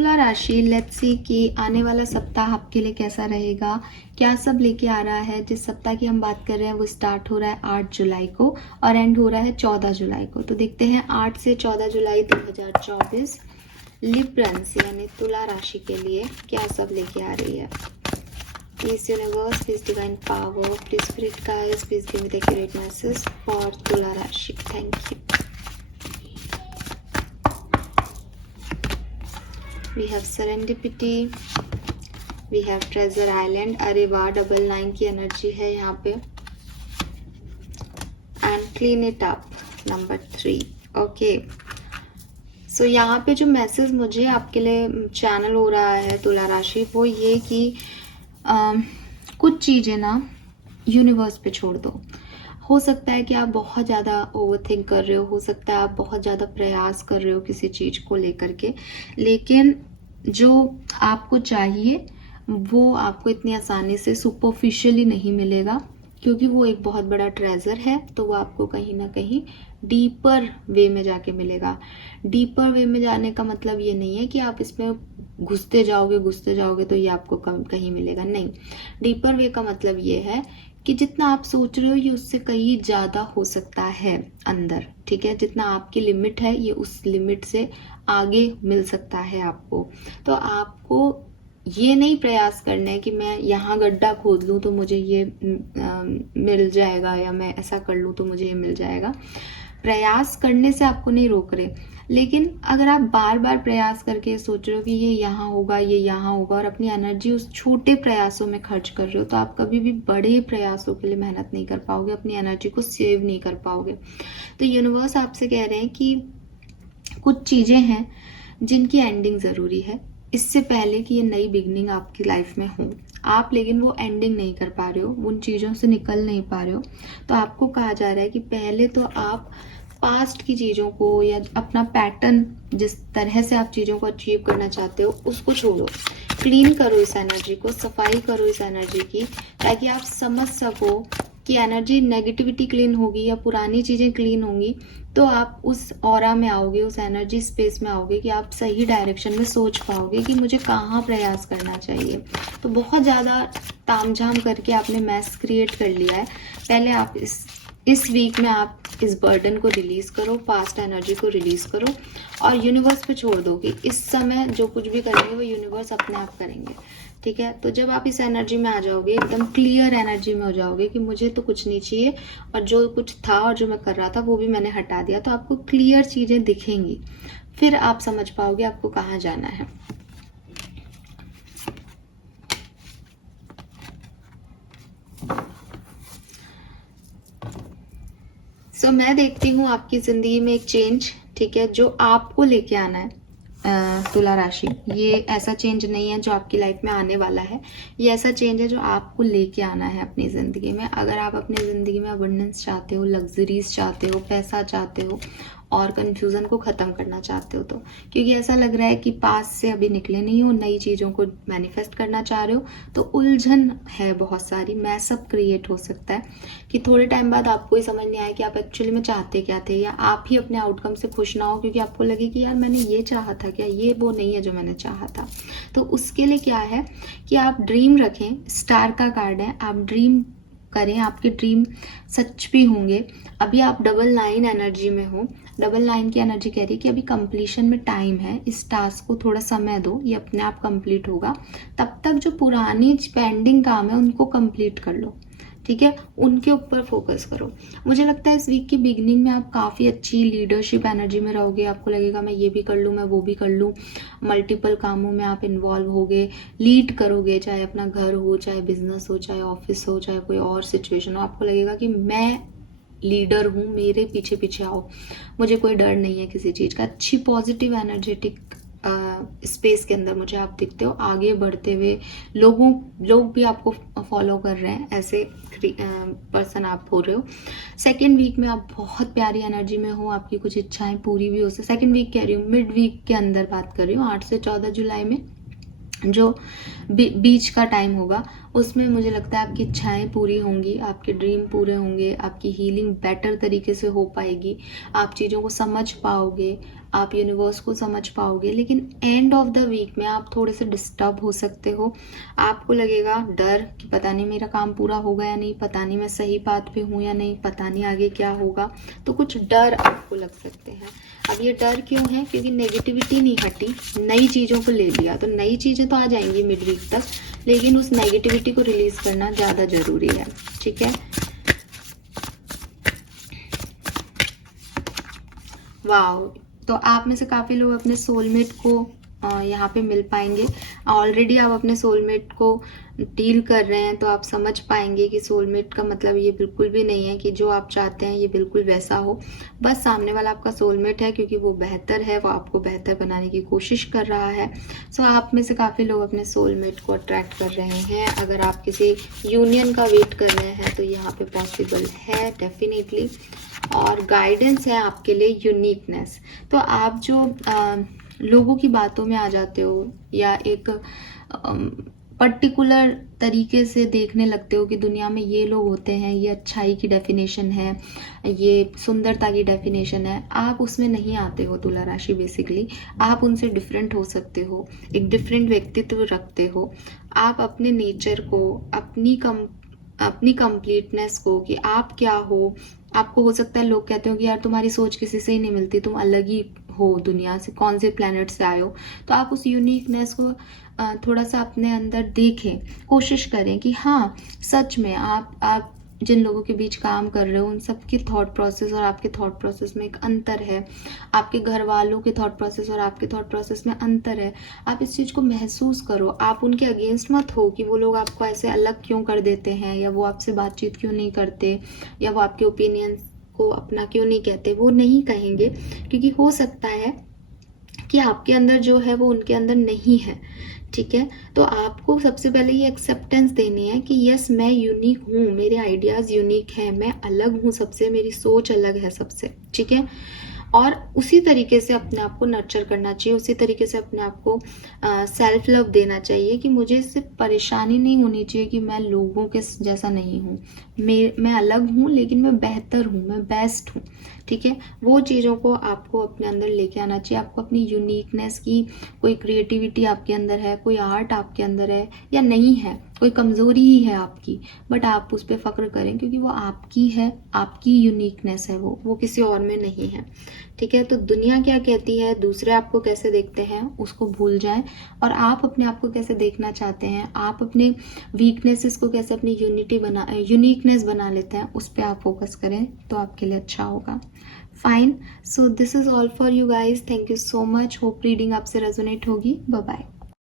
तुला राशि, let's see कि आने वाला सप्ताह आपके लिए कैसा रहेगा, क्या सब लेके आ रहा है। जिस सप्ताह की हम बात कर रहे हैं वो स्टार्ट हो रहा है 8 जुलाई को और एंड हो रहा है 14 जुलाई को। तो देखते हैं 8 से 14 जुलाई 2024 लिब्रंस यानी तुला राशि के लिए क्या सब लेके आ रही है। Please universe, please divine power, please spirit guides, please give me the accurate message for तुला राशि। Thank you. We have serendipity, we have treasure island, अरे वाह, 99 की एनर्जी है यहाँ पे। And clean it up, number 3। Okay, so यहाँ पे जो मैसेज मुझे आपके लिए चैनल हो रहा है तुला राशि, वो ये कि कुछ चीज़ें ना यूनिवर्स पे छोड़ दो। हो सकता है कि आप बहुत ज़्यादा ओवरथिंक कर रहे हो सकता है आप बहुत ज़्यादा प्रयास कर रहे हो किसी चीज़ को लेकर के, लेकिन जो आपको चाहिए वो आपको इतनी आसानी से सुपरफिशियली नहीं मिलेगा, क्योंकि वो एक बहुत बड़ा ट्रेजर है। तो वो आपको कहीं ना कहीं डीपर वे में जाके मिलेगा। डीपर वे में जाने का मतलब ये नहीं है कि आप इसमें घुसते जाओगे तो ये आपको कहीं मिलेगा, नहीं। डीपर वे का मतलब ये है कि जितना आप सोच रहे हो ये उससे कहीं ज़्यादा हो सकता है अंदर, ठीक है। जितना आपकी लिमिट है ये उस लिमिट से आगे मिल सकता है आपको। तो आपको ये नहीं प्रयास करना है कि मैं यहाँ गड्ढा खोद लूँ तो मुझे ये मिल जाएगा, या मैं ऐसा कर लूँ तो मुझे ये मिल जाएगा। प्रयास करने से आपको नहीं रोक रहे, लेकिन अगर आप बार बार प्रयास करके सोच रहे हो कि ये यहाँ होगा, ये यहाँ होगा, और अपनी एनर्जी उस छोटे प्रयासों में खर्च कर रहे हो, तो आप कभी भी बड़े प्रयासों के लिए मेहनत नहीं कर पाओगे, अपनी एनर्जी को सेव नहीं कर पाओगे। तो यूनिवर्स आपसे कह रहे हैं कि कुछ चीज़ें हैं जिनकी एंडिंग ज़रूरी है, इससे पहले कि ये नई बिगनिंग आपकी लाइफ में हो। आप लेकिन वो एंडिंग नहीं कर पा रहे हो, उन चीज़ों से निकल नहीं पा रहे हो। तो आपको कहा जा रहा है कि पहले तो आप पास्ट की चीज़ों को या अपना पैटर्न, जिस तरह से आप चीज़ों को अचीव करना चाहते हो, उसको छोड़ो। क्लीन करो इस एनर्जी को, सफाई करो इस एनर्जी की, ताकि आप समझ सको कि एनर्जी नेगेटिविटी क्लीन होगी या पुरानी चीज़ें क्लीन होंगी, तो आप उस ऑरा में आओगे, उस एनर्जी स्पेस में आओगे कि आप सही डायरेक्शन में सोच पाओगे कि मुझे कहाँ प्रयास करना चाहिए। तो बहुत ज़्यादा तामझाम करके आपने मैस क्रिएट कर लिया है। पहले आप इस वीक में आप इस बर्डन को रिलीज़ करो, पास्ट एनर्जी को रिलीज़ करो और यूनिवर्स पे छोड़ दो कि इस समय जो कुछ भी करेंगे वो यूनिवर्स अपने आप करेंगे, ठीक है। तो जब आप इस एनर्जी में आ जाओगे, एकदम क्लियर एनर्जी में हो जाओगे कि मुझे तो कुछ नहीं चाहिए और जो कुछ था और जो मैं कर रहा था वो भी मैंने हटा दिया, तो आपको क्लियर चीज़ें दिखेंगी। फिर आप समझ पाओगे आपको कहाँ जाना है। मैं देखती हूँ आपकी ज़िंदगी में एक चेंज, ठीक है, जो आपको लेके आना है। तुला राशि, ये ऐसा चेंज नहीं है जो आपकी लाइफ में आने वाला है, ये ऐसा चेंज है जो आपको लेके आना है अपनी ज़िंदगी में। अगर आप अपनी ज़िंदगी में अबंडेंस चाहते हो, लग्जरीज चाहते हो, पैसा चाहते हो और कन्फ्यूज़न को ख़त्म करना चाहते हो, तो क्योंकि ऐसा लग रहा है कि पास से अभी निकले नहीं हो, नई चीज़ों को मैनिफेस्ट करना चाह रहे हो, तो उलझन है बहुत सारी, मैसअप क्रिएट हो सकता है कि थोड़े टाइम बाद आपको ही समझ नहीं आए कि आप एक्चुअली में चाहते क्या थे, या आप ही अपने आउटकम से खुश ना हो क्योंकि आपको लगे कि यार मैंने ये चाहा था क्या, ये वो नहीं है जो मैंने चाहा था। तो उसके लिए क्या है कि आप ड्रीम रखें, स्टार का कार्ड है, आप ड्रीम करें, आपके ड्रीम सच भी होंगे। अभी आप 99 एनर्जी में हो, 99 की एनर्जी कह रही है कि अभी कंप्लीशन में टाइम है, इस टास्क को थोड़ा समय दो, ये अपने आप कंप्लीट होगा। तब तक जो पुरानी पेंडिंग काम है उनको कंप्लीट कर लो, ठीक है, उनके ऊपर फोकस करो। मुझे लगता है इस वीक की बिगनिंग में आप काफ़ी अच्छी लीडरशिप एनर्जी में रहोगे, आपको लगेगा मैं ये भी कर लूँ, मैं वो भी कर लूँ। मल्टीपल कामों में आप इन्वॉल्व होगे, लीड करोगे, चाहे अपना घर हो, चाहे बिजनेस हो, चाहे ऑफिस हो, चाहे कोई और सिचुएशन हो। आपको लगेगा कि मैं लीडर हूँ, मेरे पीछे पीछे आओ, मुझे कोई डर नहीं है किसी चीज़ का। अच्छी पॉजिटिव एनर्जेटिक स्पेस के अंदर मुझे आप दिखते हो, आगे बढ़ते हुए लोग भी आपको फॉलो कर रहे हैं, ऐसे पर्सन आप हो रहे हो। सेकेंड वीक में आप बहुत प्यारी एनर्जी में हो, आपकी कुछ इच्छाएं पूरी भी हो सकती। सेकेंड वीक कह रही हूँ, मिड वीक के अंदर बात कर रही हूँ, 8 से 14 जुलाई में जो बीच का टाइम होगा, उसमें मुझे लगता है आपकी इच्छाएं पूरी होंगी, आपके ड्रीम पूरे होंगे, आपकी हीलिंग बेटर तरीके से हो पाएगी, आप चीज़ों को समझ पाओगे, आप यूनिवर्स को समझ पाओगे, लेकिन एंड ऑफ द वीक में आप थोड़े से डिस्टर्ब हो सकते हो। आपको लगेगा डर कि पता नहीं मेरा काम पूरा होगा या नहीं, पता नहीं मैं सही बात पे हूँ या नहीं, पता नहीं आगे क्या होगा। तो कुछ डर आपको लग सकते हैं। अब ये डर क्यों है? क्योंकि नेगेटिविटी नहीं हटी, नई चीज़ों को ले लिया। तो नई चीज़ें तो आ जाएंगी मिड वीक तक, लेकिन उस नेगेटिविटी को रिलीज करना ज़्यादा ज़रूरी है। ठीक है, वाओ। तो आप में से काफ़ी लोग अपने सोलमेट को यहाँ पे मिल पाएंगे। ऑलरेडी आप अपने सोलमेट को डील कर रहे हैं, तो आप समझ पाएंगे कि सोलमेट का मतलब ये बिल्कुल भी नहीं है कि जो आप चाहते हैं ये बिल्कुल वैसा हो। बस सामने वाला आपका सोलमेट है क्योंकि वो बेहतर है, वो आपको बेहतर बनाने की कोशिश कर रहा है। सो आप में से काफ़ी लोग अपने सोलमेट को अट्रैक्ट कर रहे हैं। अगर आप किसी यूनियन का वेट कर रहे हैं तो यहाँ पे पॉसिबल है डेफिनेटली। और गाइडेंस है आपके लिए यूनिकनेस। तो आप जो लोगों की बातों में आ जाते हो या एक पर्टिकुलर तरीके से देखने लगते हो कि दुनिया में ये लोग होते हैं, ये अच्छाई की डेफिनेशन है, ये सुंदरता की डेफिनेशन है, आप उसमें नहीं आते हो तुला राशि। बेसिकली आप उनसे डिफरेंट हो सकते हो, एक डिफरेंट व्यक्तित्व रखते हो। आप अपने नेचर को, अपनी कंप्लीटनेस को, कि आप क्या हो, आपको हो सकता है लोग कहते हो कि यार तुम्हारी सोच किसी से ही नहीं मिलती, तुम अलग ही हो दुनिया से, कौन से प्लैनेट से आए हो। तो आप उस यूनिकनेस को थोड़ा सा अपने अंदर देखें, कोशिश करें कि हाँ सच में आप जिन लोगों के बीच काम कर रहे हो उन सब की थॉट प्रोसेस और आपके थॉट प्रोसेस में एक अंतर है, आपके घर वालों के थॉट प्रोसेस और आपके थॉट प्रोसेस में अंतर है। आप इस चीज़ को महसूस करो। आप उनके अगेंस्ट मत हो कि वो लोग आपको ऐसे अलग क्यों कर देते हैं, या वो आपसे बातचीत क्यों नहीं करते, या वो आपके ओपिनियन को अपना क्यों नहीं कहते। वो नहीं कहेंगे क्योंकि हो सकता है कि आपके अंदर जो है वो उनके अंदर नहीं है। ठीक है, तो आपको सबसे पहले ये एक्सेप्टेंस देनी है कि यस मैं यूनिक हूँ, मेरे आइडियाज़ यूनिक हैं, मैं अलग हूँ सबसे, मेरी सोच अलग है सबसे। ठीक है, और उसी तरीके से अपने आप को नर्चर करना चाहिए, उसी तरीके से अपने आप को सेल्फ लव देना चाहिए कि मुझे इससे परेशानी नहीं होनी चाहिए कि मैं लोगों के जैसा नहीं हूँ, मैं अलग हूँ लेकिन मैं बेहतर हूँ, मैं बेस्ट हूँ। ठीक है, वो चीज़ों को आपको अपने अंदर लेके आना चाहिए। आपको अपनी यूनिकनेस की, कोई क्रिएटिविटी आपके अंदर है, कोई आर्ट आपके अंदर है या नहीं है, कोई कमज़ोरी ही है आपकी, बट आप उस पर फ़ख्र करें क्योंकि वो आपकी है, आपकी यूनिकनेस है, वो किसी और में नहीं है। ठीक है, तो दुनिया क्या कहती है, दूसरे आपको कैसे देखते हैं उसको भूल जाएं, और आप अपने आप को कैसे देखना चाहते हैं, आप अपने वीकनेसेस को कैसे अपनी यूनिकनेस बना लेते हैं, उस पर आप फोकस करें तो आपके लिए अच्छा होगा। Fine, so this is all for you guys. Thank you so much. Hope reading आपसे रेजोनेट होगी। Bye bye.